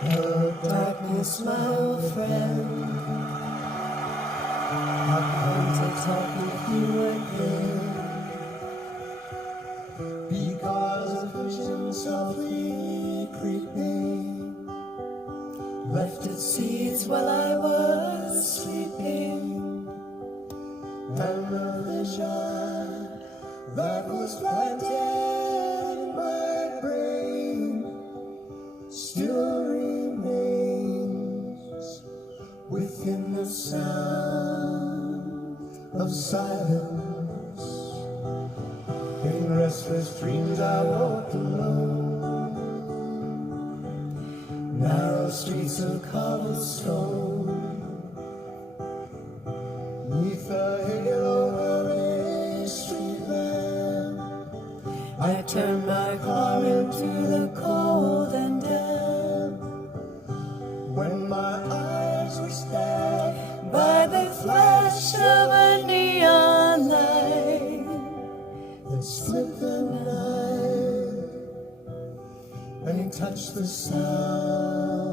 Hello, darkness, my old friend. I've come to talk with you again. Because a vision softly creeping left its seeds while I was sleeping. And a vision that was planted in my brain still remains within the sound of silence. In restless dreams I walked alone, narrow streets of cobblestone, neath the halo of a street lamp. I turned my car into the cold and damp. When my eyes were stabbed by the flash of a neon light that split the night and touched the sound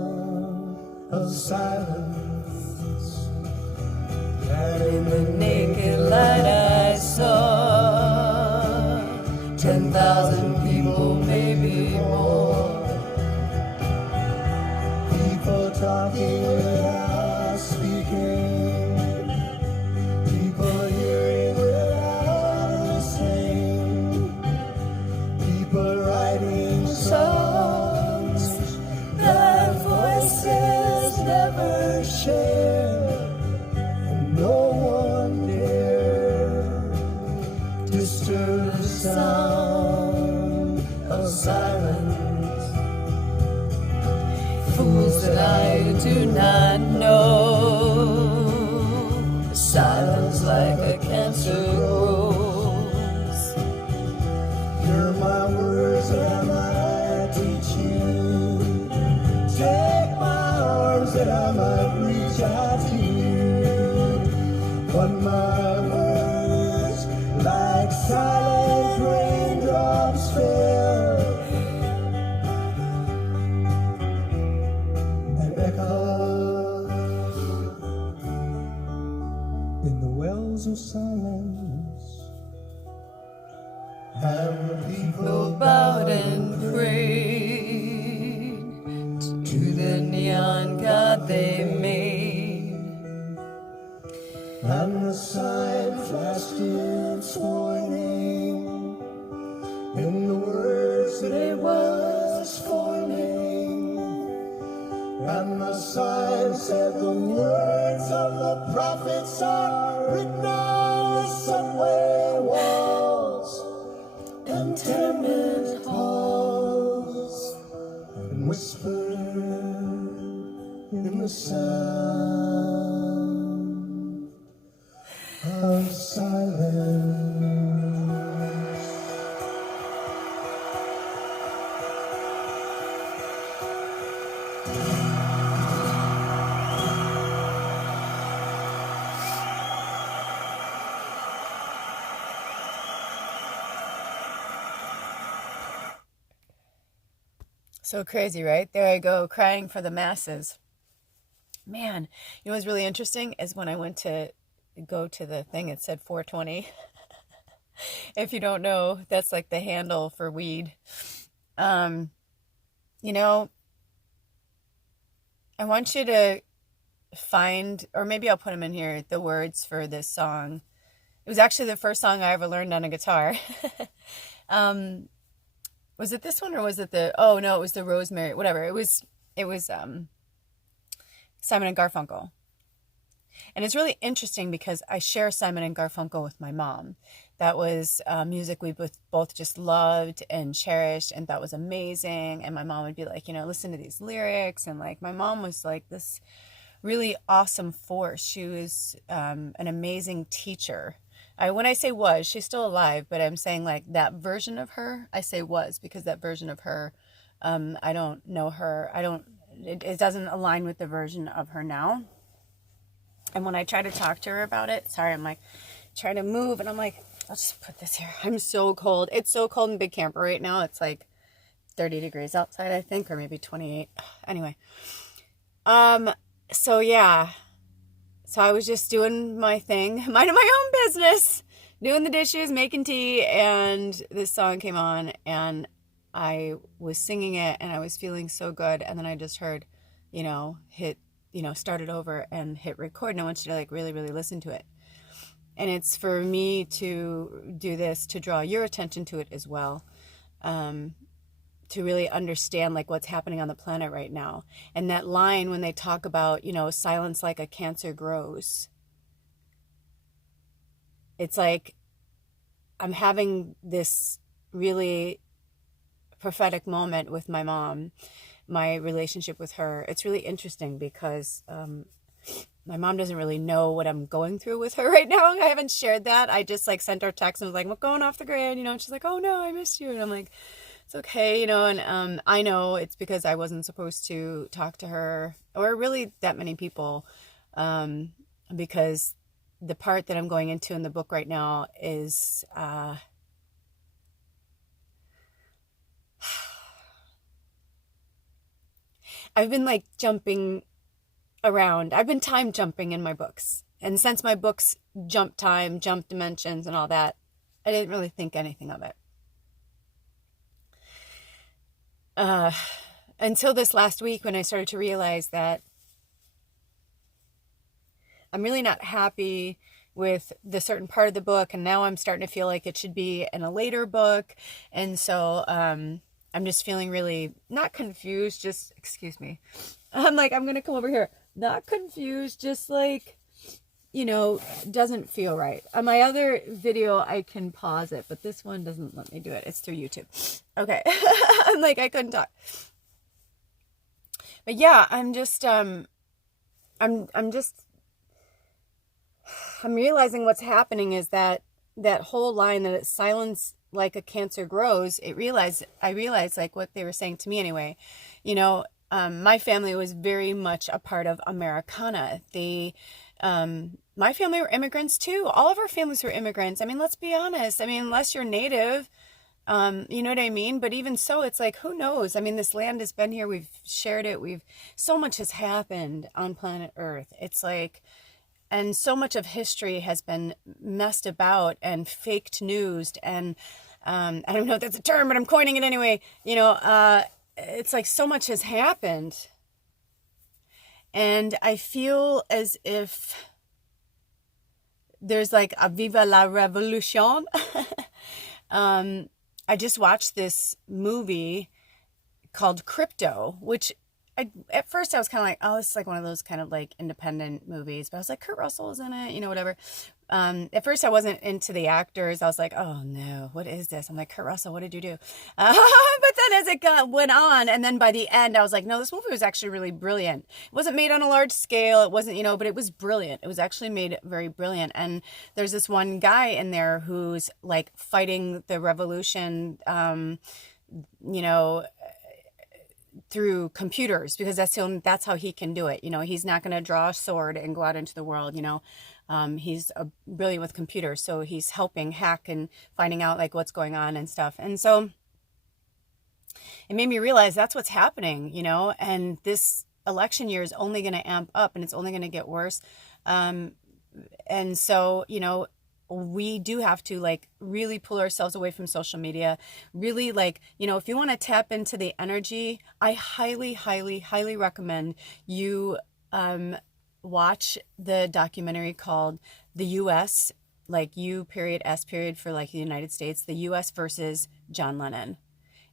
of silence. And in the naked light I saw 10,000 people, maybe more. People talking without speaking. People hearing without listening. People writing songs that voices never share. And no one dare disturb the sound of silence. Fools that I do not know. Silence like a cancer grows. Hear my words that I might teach you. Take my arms that I might reach out to you. But my words, like silent raindrops, fell and echoed in the wells of silence. And the people bowed and prayed to the neon god they made. And the sign flashed its warning in the words that it was forming. And the sign said the words of the prophets are written on the subway walls and tenement halls, and whispered in the sound of silence. So crazy, right? There I go, crying for the masses. Man, you know what's really interesting is when I went to go to the thing, it said 420. If you don't know, that's like the handle for weed. You know, I want you to find, or maybe I'll put them in here, the words for this song. It was actually the first song I ever learned on a guitar. Was it this one or was it oh no, it was the Rosemary, whatever. It was Simon and Garfunkel. And it's really interesting because I share Simon and Garfunkel with my mom. That was music we both just loved and cherished, and that was amazing. And my mom would be like, listen to these lyrics. And like, my mom was like this really awesome force. She was an amazing teacher. When I say was, she's still alive, but I'm saying like that version of her, I say was, because that version of her, I don't know her. It doesn't align with the version of her now. And when I try to talk to her about it, sorry, I'm like trying to move and I'm like, I'll just put this here. I'm so cold. It's so cold in Big Camper right now. It's like 30 degrees outside, I think, or maybe 28. Anyway. So yeah. So I was just doing my thing, minding my own business, doing the dishes, making tea, and this song came on, and I was singing it, and I was feeling so good, and then I just heard, hit, start it over and hit record, and I want you to like really, really listen to it. And it's for me to do this to draw your attention to it as well, to really understand like what's happening on the planet right now. And that line when they talk about, silence like a cancer grows. It's like I'm having this really prophetic moment with my mom, my relationship with her. It's really interesting because my mom doesn't really know what I'm going through with her right now. I haven't shared that. I just like sent her a text and was like, I'm going off the grid, and she's like, oh no, I missed you. And I'm like, it's okay, and I know it's because I wasn't supposed to talk to her or really that many people, because the part that I'm going into in the book right now is I've been like jumping around. I've been time jumping in my books. And since my books jump time, jump dimensions and all that, I didn't really think anything of it. Until this last week when I started to realize that I'm really not happy with the certain part of the book, and now I'm starting to feel like it should be in a later book. And so I'm just feeling really not confused, just excuse me. I'm like, I'm going to come over here. Not confused, just like, doesn't feel right. On my other video, I can pause it, but this one doesn't let me do it. It's through YouTube. Okay. I'm like, I couldn't talk. But yeah, I'm realizing what's happening is that whole line that it's silence like a cancer grows. I realized like what they were saying to me anyway. My family was very much a part of Americana. My family were immigrants too. All of our families were immigrants. I mean, let's be honest. I mean, unless you're native, you know what I mean? But even so, it's like, who knows? I mean, this land has been here. We've shared it. So much has happened on planet Earth. It's like, and so much of history has been messed about and faked newsed. And I don't know if that's a term, but I'm coining it anyway. It's like so much has happened. And I feel as if there's like a Viva la Revolution. I just watched this movie called Crypto, which at first I was kind of like, oh, this is like one of those kind of like independent movies. But I was like, Kurt Russell is in it, whatever. At first I wasn't into the actors. I was like, oh no, what is this? I'm like, Kurt Russell, what did you do? But then as it went on, and then by the end I was like, no, this movie was actually really brilliant. It wasn't made on a large scale. It wasn't, but it was brilliant. It was actually made very brilliant. And there's this one guy in there who's like fighting the revolution, through computers, because that's how he can do it. He's not going to draw a sword and go out into the world. He's brilliant with computers, so he's helping hack and finding out like what's going on and stuff. And so it made me realize that's what's happening, and this election year is only going to amp up, and it's only going to get worse. And so, we do have to like really pull ourselves away from social media. Really, like, if you want to tap into the energy, I highly, highly, highly recommend you watch the documentary called The U.S., like U.S. for like the United States, the U.S. versus John Lennon.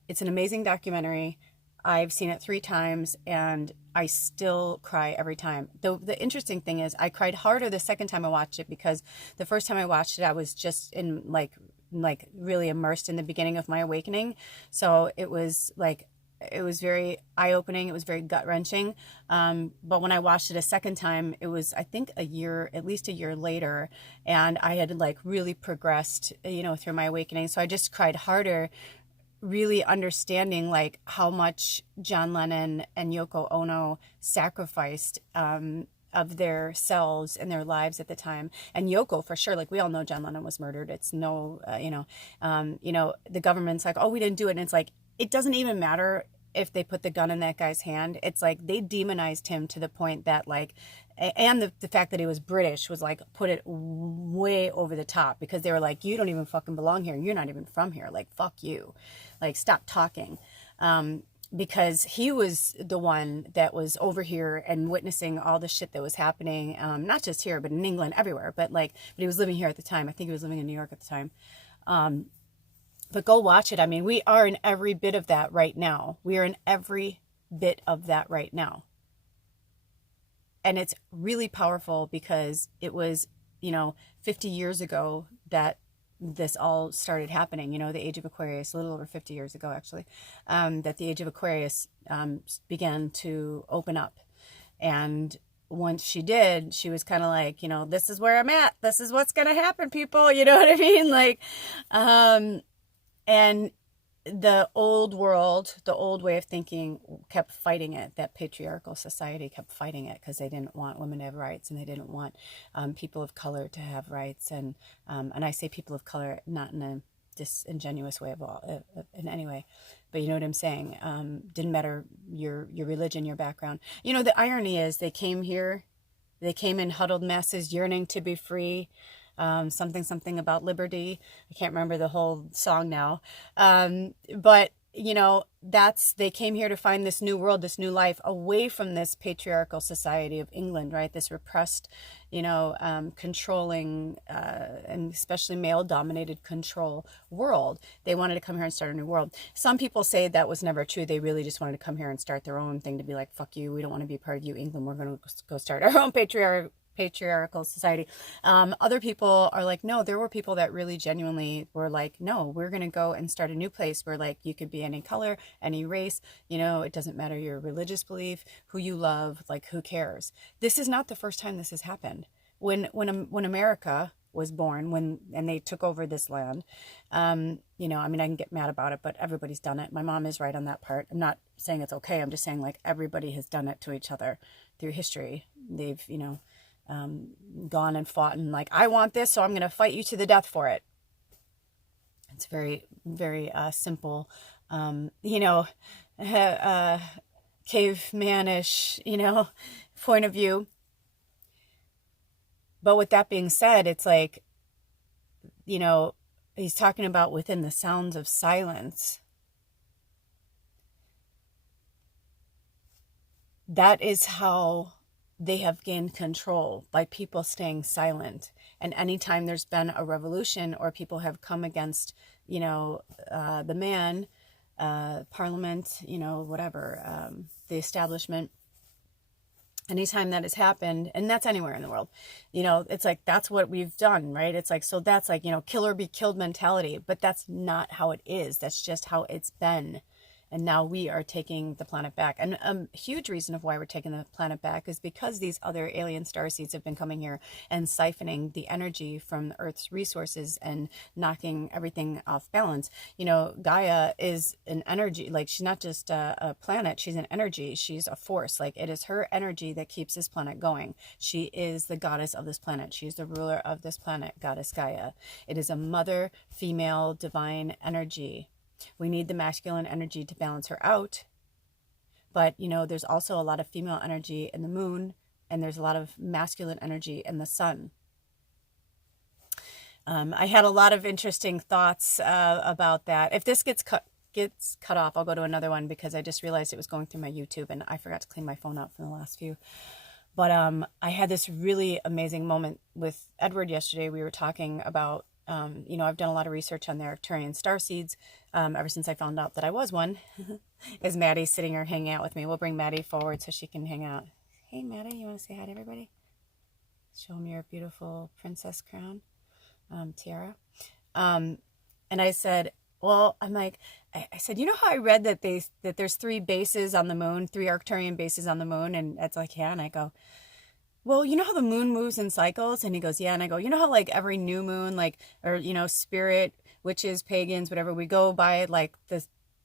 It's an amazing documentary. I've seen it 3 times and I still cry every time. The interesting thing is I cried harder the second time I watched it, because the first time I watched it, I was just in like really immersed in the beginning of my awakening. So it was very eye-opening. It was very gut-wrenching. But when I watched it a second time, it was, I think, at least a year later. And I had like really progressed, through my awakening. So I just cried harder, really understanding like how much John Lennon and Yoko Ono sacrificed of their selves and their lives at the time. And Yoko, for sure, like we all know John Lennon was murdered. It's no, the government's like, oh, we didn't do it. And it's like, it doesn't even matter if they put the gun in that guy's hand. It's like they demonized him to the point that like, and the fact that he was British was like put it way over the top, because they were like, you don't even fucking belong here. You're not even from here. Like, fuck you. Like, stop talking. Because he was the one that was over here and witnessing all the shit that was happening, not just here, but in England, everywhere. But he was living here at the time. I think he was living in New York at the time. But go watch it. I mean, we are in every bit of that right now. We are in every bit of that right now. And it's really powerful because it was, 50 years ago that this all started happening, the age of Aquarius, a little over 50 years ago, actually, that the age of Aquarius began to open up. And once she did, she was kind of like, this is where I'm at. This is what's going to happen, people. You know what I mean? Like, and the old world, the old way of thinking kept fighting it. That patriarchal society kept fighting it because they didn't want women to have rights, and they didn't want people of color to have rights. And I say people of color not in a disingenuous way in any way, but you know what I'm saying. Didn't matter your religion, your background. The irony is they came here, they came in huddled masses, yearning to be free. Something about liberty. I can't remember the whole song now. But they came here to find this new world, this new life, away from this patriarchal society of England, right? This repressed, controlling, and especially male dominated control world. They wanted to come here and start a new world. Some people say that was never true. They really just wanted to come here and start their own thing, to be like, fuck you. We don't want to be part of you, England. We're going to go start our own patriarchal society. Other people are like, no, there were people that really genuinely were like, no, we're going to go and start a new place where like you could be any color, any race, it doesn't matter your religious belief, who you love, like who cares. This is not the first time this has happened. When America was born, and they took over this land, I mean, I can get mad about it, but everybody's done it. My mom is right on that part. I'm not saying it's okay. I'm just saying like everybody has done it to each other through history. They've, gone and fought and like, I want this, so I'm going to fight you to the death for it. It's very, very simple, cavemanish, point of view. But with that being said, it's like, he's talking about within the sounds of silence. That is how they have gained control, by people staying silent. And anytime there's been a revolution or people have come against, the man, parliament, whatever, the establishment, anytime that has happened, and that's anywhere in the world, it's like, that's what we've done, right? It's like, so that's like, kill or be killed mentality, but that's not how it is. That's just how it's been. And now we are taking the planet back. And a huge reason of why we're taking the planet back is because these other alien starseeds have been coming here and siphoning the energy from the Earth's resources and knocking everything off balance. Gaia is an energy. Like, she's not just a planet. She's an energy. She's a force. Like, it is her energy that keeps this planet going. She is the goddess of this planet. She's the ruler of this planet, Goddess Gaia. It is a mother, female, divine energy. We need the masculine energy to balance her out. But, there's also a lot of female energy in the moon, and there's a lot of masculine energy in the sun. I had a lot of interesting thoughts about that. If this gets cut off, I'll go to another one, because I just realized it was going through my YouTube and I forgot to clean my phone out from the last few. But I had this really amazing moment with Edward yesterday. We were talking about I've done a lot of research on the Arcturian starseeds ever since I found out that I was one. Is Maddie sitting here hanging out with me? We'll bring Maddie forward so she can hang out. Hey, Maddie, you want to say hi to everybody? Show them your beautiful princess crown, tiara. And I said, well, I'm like, I said, how I read that there's 3 bases on the moon, 3 Arcturian bases on the moon? And it's like, yeah. And I go, well, how the moon moves in cycles? And he goes, yeah. And I go, how like every new moon, like, or, spirit, witches, pagans, whatever, we go by like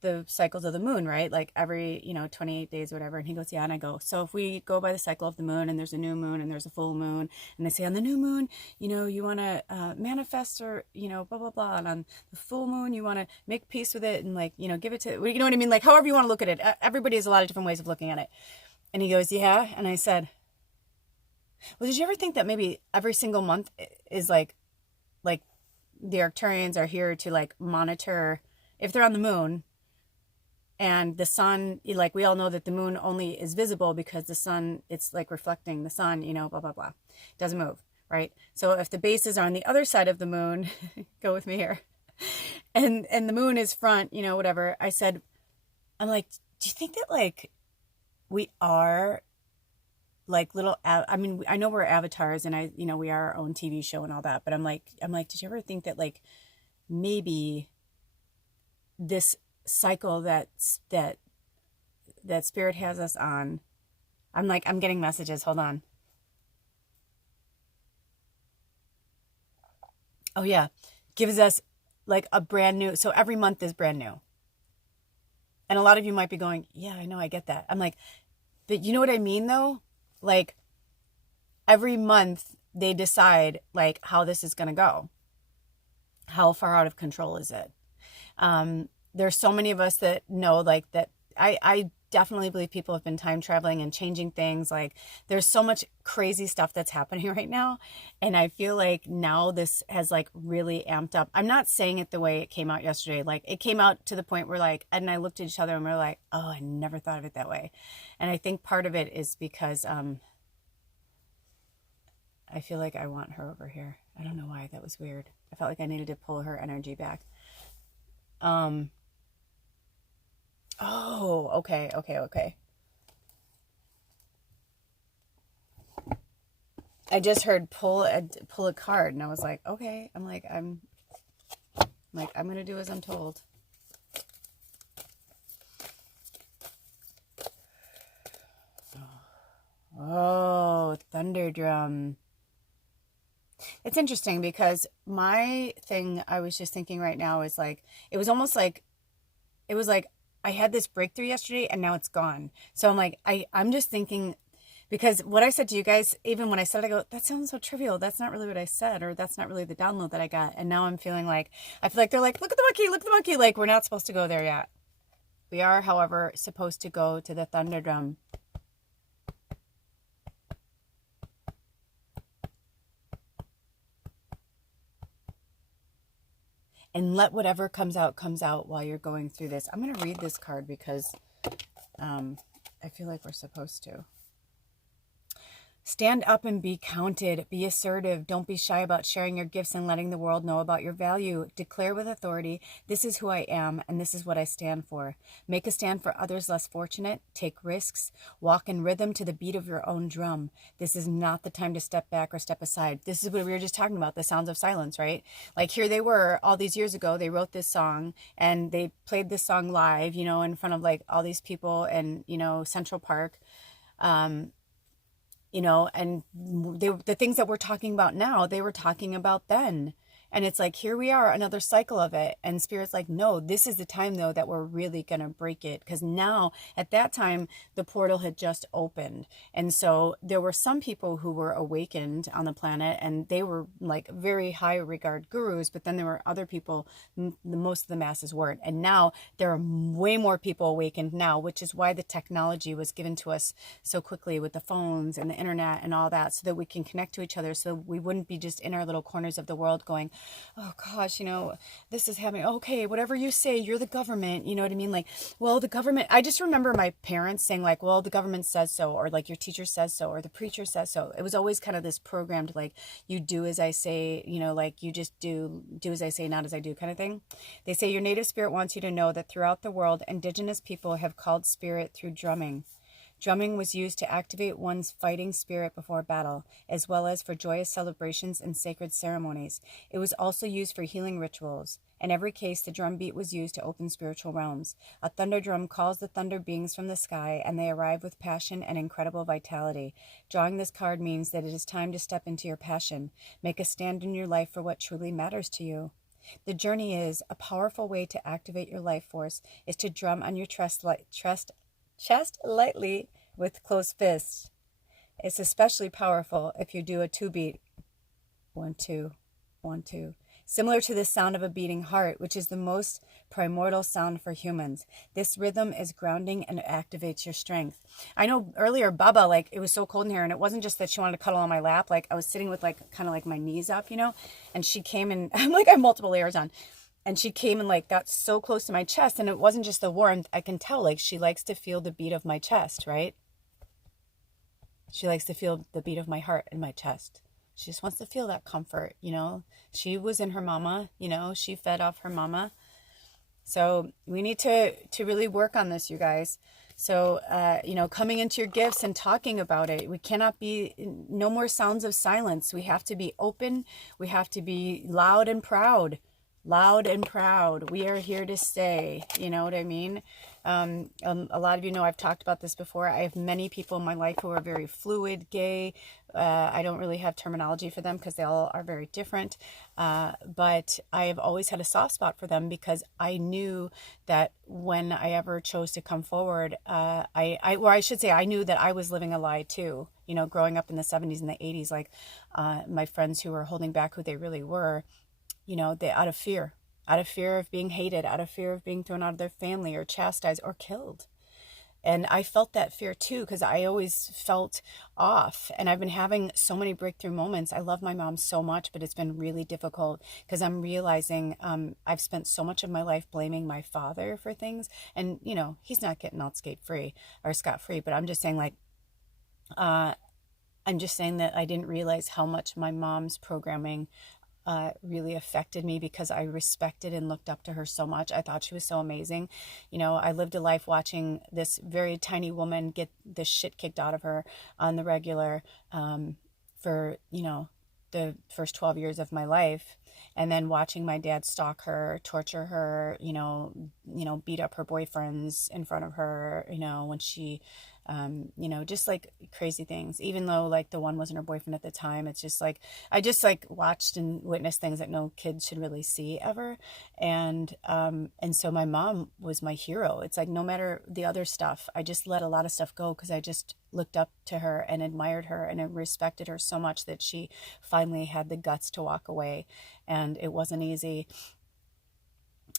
the cycles of the moon, right? Like every, 28 days or whatever. And he goes, yeah. And I go, so if we go by the cycle of the moon and there's a new moon and there's a full moon, and they say on the new moon, you want to manifest or, blah, blah, blah. And on the full moon, you want to make peace with it and like, give it to, you know what I mean? Like however you want to look at it. Everybody has a lot of different ways of looking at it. And he goes, yeah. And I said, well, did you ever think that maybe every single month is like the Arcturians are here to like monitor if they're on the moon and the sun, like we all know that the moon only is visible because the sun, it's like reflecting the sun, blah, blah, blah. It doesn't move, right? So if the bases are on the other side of the moon, go with me here, and the moon is front, whatever. I said, I'm like, do you think that like we are like little, I mean, I know we're avatars and we are our own TV show and all that, but I'm like, did you ever think that like maybe this cycle that spirit has us on, I'm getting messages, hold on. Oh yeah, gives us like a brand new, so every month is brand new. And a lot of you might be going, yeah, I know, I get that. I'm like, but you know what I mean though? Like every month they decide like how this is going to go. How far out of control is it? There's so many of us that know like that. I definitely believe people have been time traveling and changing things. Like there's so much crazy stuff that's happening right now. And I feel like now this has like really amped up. I'm not saying it the way it came out yesterday. Like it came out to the point where like Ed and I looked at each other and we're like, oh, I never thought of it that way. And I think part of it is because I feel like I want her over here. I don't know why. That was weird. I felt like I needed to pull her energy back. Oh, okay. I just heard pull a card and I was like, okay. I'm going to do as I'm told. Oh, thunder drum. It's interesting because my thing I was just thinking right now is like, it was like I had this breakthrough yesterday and now it's gone. So I'm like, I'm just thinking, because what I said to you guys, even when I said it, I go, that sounds so trivial. That's not really what I said, or that's not really the download that I got. And now I'm feeling like, I feel like they're like, look at the monkey. Like we're not supposed to go there yet. We are, however, supposed to go to the thunder drum. And let whatever comes out while you're going through this. I'm going to read this card because I feel like we're supposed to. Stand up and be counted. Be assertive. Don't be shy about sharing your gifts and letting the world know about your value. Declare with authority, this is who I am and this is what I stand for. Make a stand for others less fortunate. Take risks. Walk in rhythm to the beat of your own drum. This is not the time to step back or step aside. This is what we were just talking about, the sounds of silence, right? Like here they were all these years ago, they wrote this song and they played this song live, in front of like all these people in, Central Park. And the things that we're talking about now, they were talking about then. And it's like, here we are, another cycle of it. And Spirit's like, no, this is the time, though, that we're really going to break it. Because now, at that time, the portal had just opened. And so there were some people who were awakened on the planet, and they were like very high regard gurus. But then there were other people, most of the masses weren't. And now there are way more people awakened now, which is why the technology was given to us so quickly with the phones and the internet and all that, so that we can connect to each other, so we wouldn't be just in our little corners of the world going, oh gosh, this is happening. Okay, whatever you say, you're the government. You know what I mean? Like, well, the government, I just remember my parents saying like, well, the government says so, or like your teacher says so, or the preacher says so. It was always kind of this programmed, like, you do as I say, like you just do as I say, not as I do kind of thing. They say your native spirit wants you to know that throughout the world, indigenous people have called spirit through drumming. Drumming was used to activate one's fighting spirit before battle, as well as for joyous celebrations and sacred ceremonies. It was also used for healing rituals. In every case, the drum beat was used to open spiritual realms. A thunder drum calls the thunder beings from the sky, and they arrive with passion and incredible vitality. Drawing this card means that it is time to step into your passion. Make a stand in your life for what truly matters to you. The journey is a powerful way to activate your life force is to drum on your chest lightly with closed fists. It's especially powerful if you do a 2-beat 1 2 1 2, similar to the sound of a beating heart, which is the most primordial sound for humans. This rhythm is grounding and activates your strength. I know earlier Baba, like, it was so cold in here, and it wasn't just that she wanted to cuddle on my lap. Like, I was sitting with like kind of like my knees up, and she came and I'm like, I have multiple layers on. And she came and like got so close to my chest, and it wasn't just the warmth. I can tell, like, she likes to feel the beat of my chest, right? She likes to feel the beat of my heart in my chest. She just wants to feel that comfort, She was in her mama, she fed off her mama. So we need to really work on this, you guys. So, coming into your gifts and talking about it. We cannot be, no more sounds of silence. We have to be open. We have to be loud and proud. Loud and proud. We are here to stay. You know what I mean? A lot of you know I've talked about this before. I have many people in my life who are very fluid, gay. I don't really have terminology for them because they all are very different. But I have always had a soft spot for them because I knew that when I ever chose to come forward, I knew that I was living a lie too. Growing up in the 70s and the 80s, like my friends who were holding back who they really were, they out of fear of being hated, out of fear of being thrown out of their family or chastised or killed. And I felt that fear too, because I always felt off. And I've been having so many breakthrough moments. I love my mom so much, but it's been really difficult because I'm realizing I've spent so much of my life blaming my father for things. And, he's not getting out scot-free, but I'm just saying, like, I'm just saying that I didn't realize how much my mom's programming really affected me because I respected and looked up to her so much. I thought she was so amazing. I lived a life watching this very tiny woman get the shit kicked out of her on the regular for, the first 12 years of my life. And then watching my dad stalk her, torture her, beat up her boyfriends in front of her, when she, just like crazy things, even though like the one wasn't her boyfriend at the time. It's just like, I just like watched and witnessed things that no kid should really see ever. And so my mom was my hero. It's like, no matter the other stuff, I just let a lot of stuff go because I just looked up to her and admired her and I respected her so much that she finally had the guts to walk away. And it wasn't easy.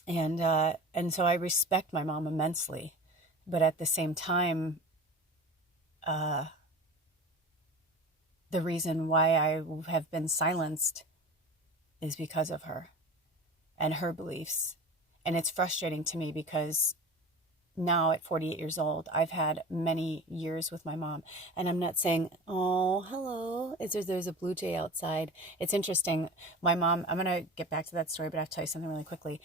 And so I respect my mom immensely, but at the same time, the reason why I have been silenced is because of her and her beliefs. And it's frustrating to me because now at 48 years old, I've had many years with my mom. And I'm not saying, oh, hello, there's a blue jay outside. It's interesting. My mom, I'm going to get back to that story, but I have to tell you something really quickly.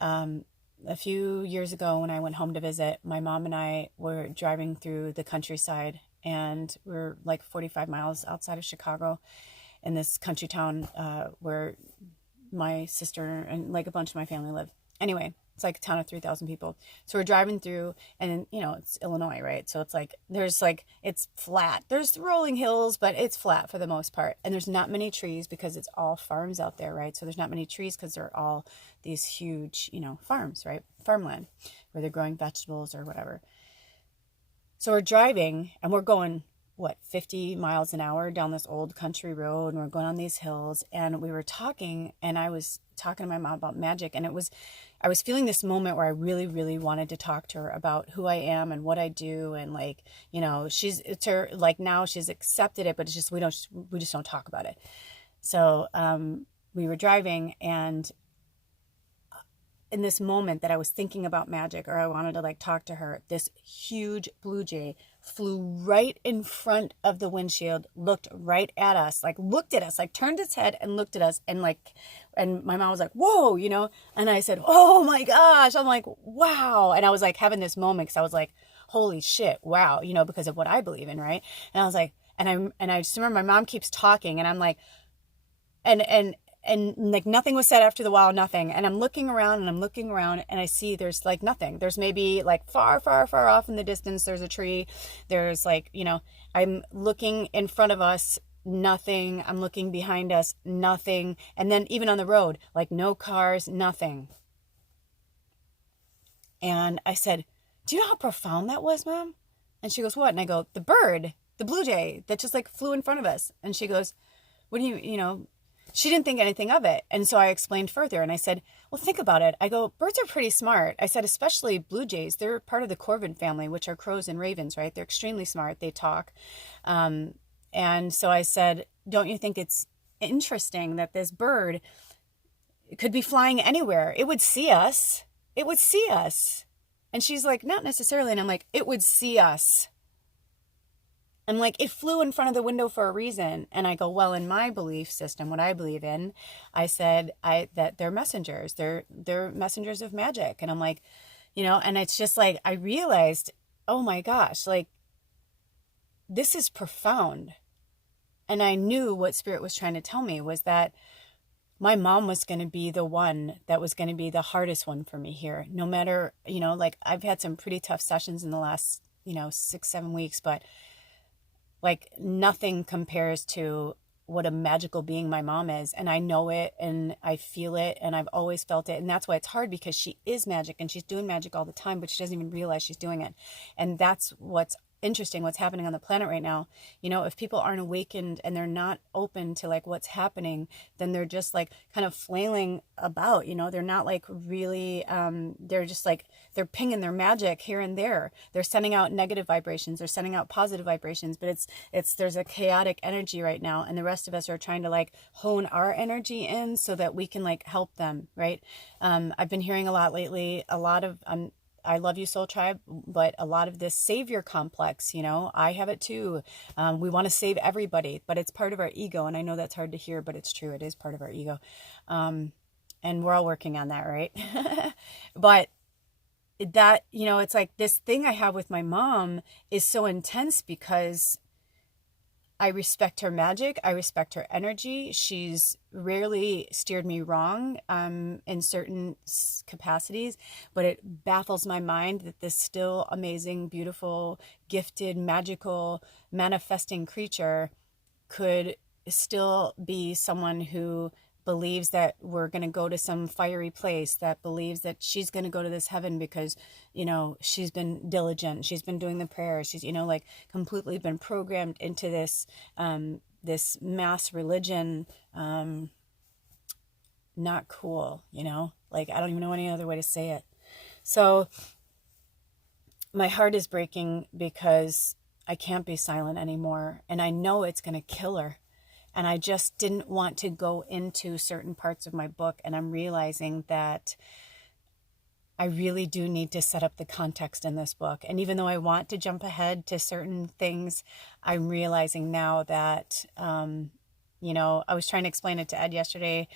A few years ago when I went home to visit, my mom and I were driving through the countryside, and we're like 45 miles outside of Chicago in this country town where my sister and like a bunch of my family live. Anyway, it's like a town of 3,000 people. So we're driving through, and it's Illinois, right? So it's like, it's flat. There's rolling hills, but it's flat for the most part. And there's not many trees because it's all farms out there, right? So there's not many trees because they're all these huge, farms, right? Farmland where they're growing vegetables or whatever. So we're driving and we're going, 50 miles an hour down this old country road, and we're going on these hills, and we were talking, and I was talking to my mom about magic, and I was feeling this moment where I really, really wanted to talk to her about who I am and what I do, and like, now she's accepted it, but it's just, we just don't talk about it. So we were driving, and in this moment that I was thinking about magic, or I wanted to like talk to her, this huge blue jay flew right in front of the windshield, looked right at us, turned its head and looked at us, and my mom was like, whoa, and I said, oh my gosh, I'm like, wow. And I was like having this moment because I was like, holy shit, wow, because of what I believe in, right? And I was like, and I just remember my mom keeps talking, and I'm like, and like nothing was said after the while, nothing. And I'm looking around and I see there's like nothing. There's maybe like far, far, far off in the distance, there's a tree. There's like, I'm looking in front of us, nothing. I'm looking behind us, nothing. And then even on the road, like no cars, nothing. And I said, do you know how profound that was, Mom? And she goes, what? And I go, the bird, the blue jay that just like flew in front of us. And she goes, what do you, she didn't think anything of it. And so I explained further and I said, well, think about it. I go, birds are pretty smart. I said, especially blue jays. They're part of the corvid family, which are crows and ravens, right? They're extremely smart. They talk. And so I said, don't you think it's interesting that this bird could be flying anywhere? It would see us. It would see us. And she's like, not necessarily. And I'm like, it would see us. I'm like, it flew in front of the window for a reason. And I go, well, in my belief system, what I believe in, I said that they're messengers. They're messengers of magic. And I'm like, and it's just like, I realized, oh my gosh, like, this is profound. And I knew what Spirit was trying to tell me was that my mom was going to be the one that was going to be the hardest one for me here. No matter, like I've had some pretty tough sessions in the last, 6-7 weeks, but like nothing compares to what a magical being my mom is. And I know it and I feel it and I've always felt it. And that's why it's hard, because she is magic and she's doing magic all the time, but she doesn't even realize she's doing it. And that's what's interesting, what's happening on the planet right now. If people aren't awakened and they're not open to like what's happening, then they're just like kind of flailing about, they're not like really, they're just like, they're pinging their magic here and there. They're sending out negative vibrations, they're sending out positive vibrations, but there's a chaotic energy right now. And the rest of us are trying to like hone our energy in so that we can like help them. Right. I've been hearing a lot lately, a lot of, I love you, Soul Tribe, but a lot of this savior complex, I have it too. We want to save everybody, but it's part of our ego. And I know that's hard to hear, but it's true. It is part of our ego. And we're all working on that, right? But that, it's like this thing I have with my mom is so intense because I respect her magic. I respect her energy. She's rarely steered me wrong in certain capacities, but it baffles my mind that this still amazing, beautiful, gifted, magical, manifesting creature could still be someone who believes that we're going to go to some fiery place, that believes that she's going to go to this heaven because, she's been diligent. She's been doing the prayers. She's, like completely been programmed into this, this mass religion. Not cool, like, I don't even know any other way to say it. So my heart is breaking because I can't be silent anymore. And I know it's going to kill her. And I just didn't want to go into certain parts of my book. And I'm realizing that I really do need to set up the context in this book. And even though I want to jump ahead to certain things, I'm realizing now that, I was trying to explain it to Ed yesterday.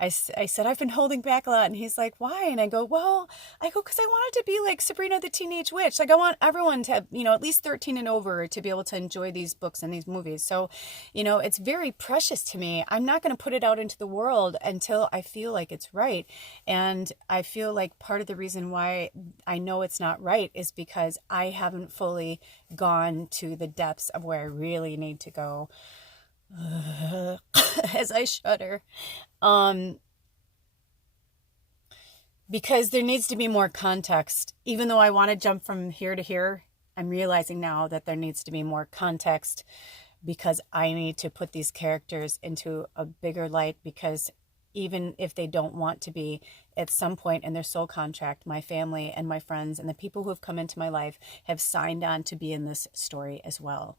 I said, I've been holding back a lot. And he's like, why? And I go, because I wanted to be like Sabrina the Teenage Witch. Like I want everyone to have, at least 13 and over to be able to enjoy these books and these movies. So, it's very precious to me. I'm not going to put it out into the world until I feel like it's right. And I feel like part of the reason why I know it's not right is because I haven't fully gone to the depths of where I really need to go. As I shudder. Because there needs to be more context. Even though I want to jump from here to here, I'm realizing now that there needs to be more context because I need to put these characters into a bigger light, because even if they don't want to be, at some point in their soul contract, my family and my friends and the people who have come into my life have signed on to be in this story as well.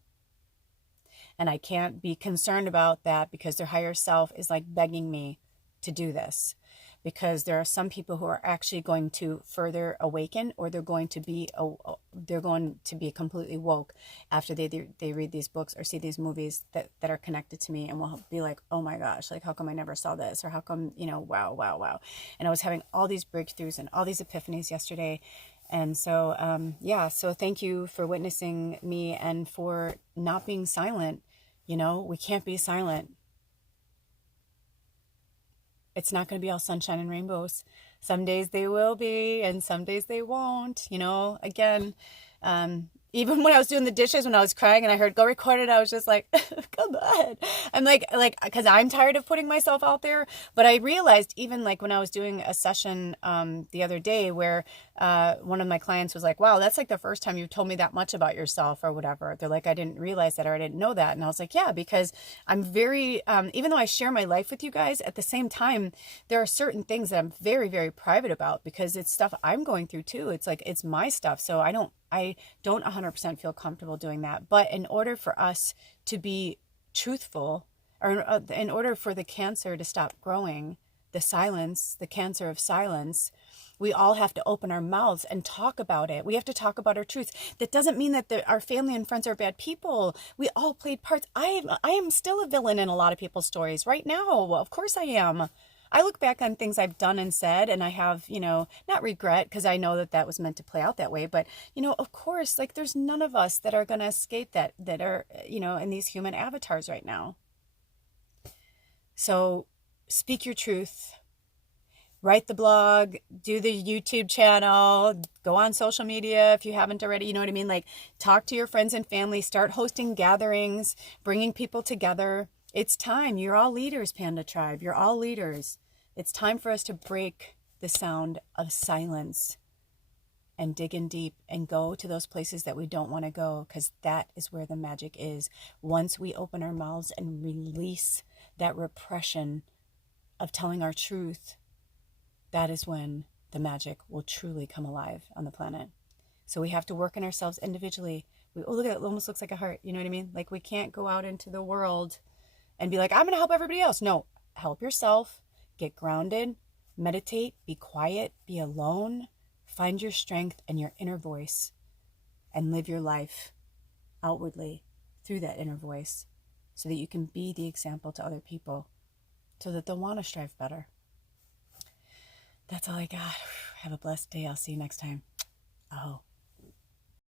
And I can't be concerned about that because their higher self is like begging me to do this, because there are some people who are actually going to further awaken, or they're going to be completely woke after they read these books or see these movies that are connected to me, and will be like, oh my gosh, like how come I never saw this, or how come, wow. And I was having all these breakthroughs and all these epiphanies yesterday. And so, so thank you for witnessing me and for not being silent. We can't be silent. It's not going to be all sunshine and rainbows. Some days they will be, and some days they won't. Again, Even when I was doing the dishes, when I was crying and I heard go record it, I was just like, come on. I'm like, because I'm tired of putting myself out there. But I realized even like when I was doing a session the other day where one of my clients was like, wow, that's like the first time you've told me that much about yourself or whatever. They're like, I didn't realize that or I didn't know that. And I was like, yeah, because I'm very, even though I share my life with you guys, at the same time, there are certain things that I'm very, very private about because it's stuff I'm going through too. It's like, it's my stuff. So I don't 100% feel comfortable doing that. But in order for us to be truthful, or in order for the cancer to stop growing, the cancer of silence, we all have to open our mouths and talk about it. We have to talk about our truths. That doesn't mean that our family and friends are bad people. We all played parts. I am still a villain in a lot of people's stories right now. Of course I am. I look back on things I've done and said, and I have, not regret because I know that that was meant to play out that way. But, of course, like there's none of us that are going to escape that are, in these human avatars right now. So speak your truth, write the blog, do the YouTube channel, go on social media if you haven't already, you know what I mean? Like talk to your friends and family, start hosting gatherings, bringing people together. It's time. You're all leaders, Panda Tribe. You're all leaders. It's time for us to break the sound of silence and dig in deep and go to those places that we don't want to go, because that is where the magic is. Once we open our mouths and release that repression of telling our truth, that is when the magic will truly come alive on the planet. So we have to work on ourselves individually. Look at it, it almost looks like a heart. You know what I mean? Like we can't go out into the world and be like, I'm going to help everybody else. No, help yourself, get grounded, meditate, be quiet, be alone, find your strength and your inner voice, and live your life outwardly through that inner voice so that you can be the example to other people so that they'll want to strive better. That's all I got. Have a blessed day. I'll see you next time. Oh.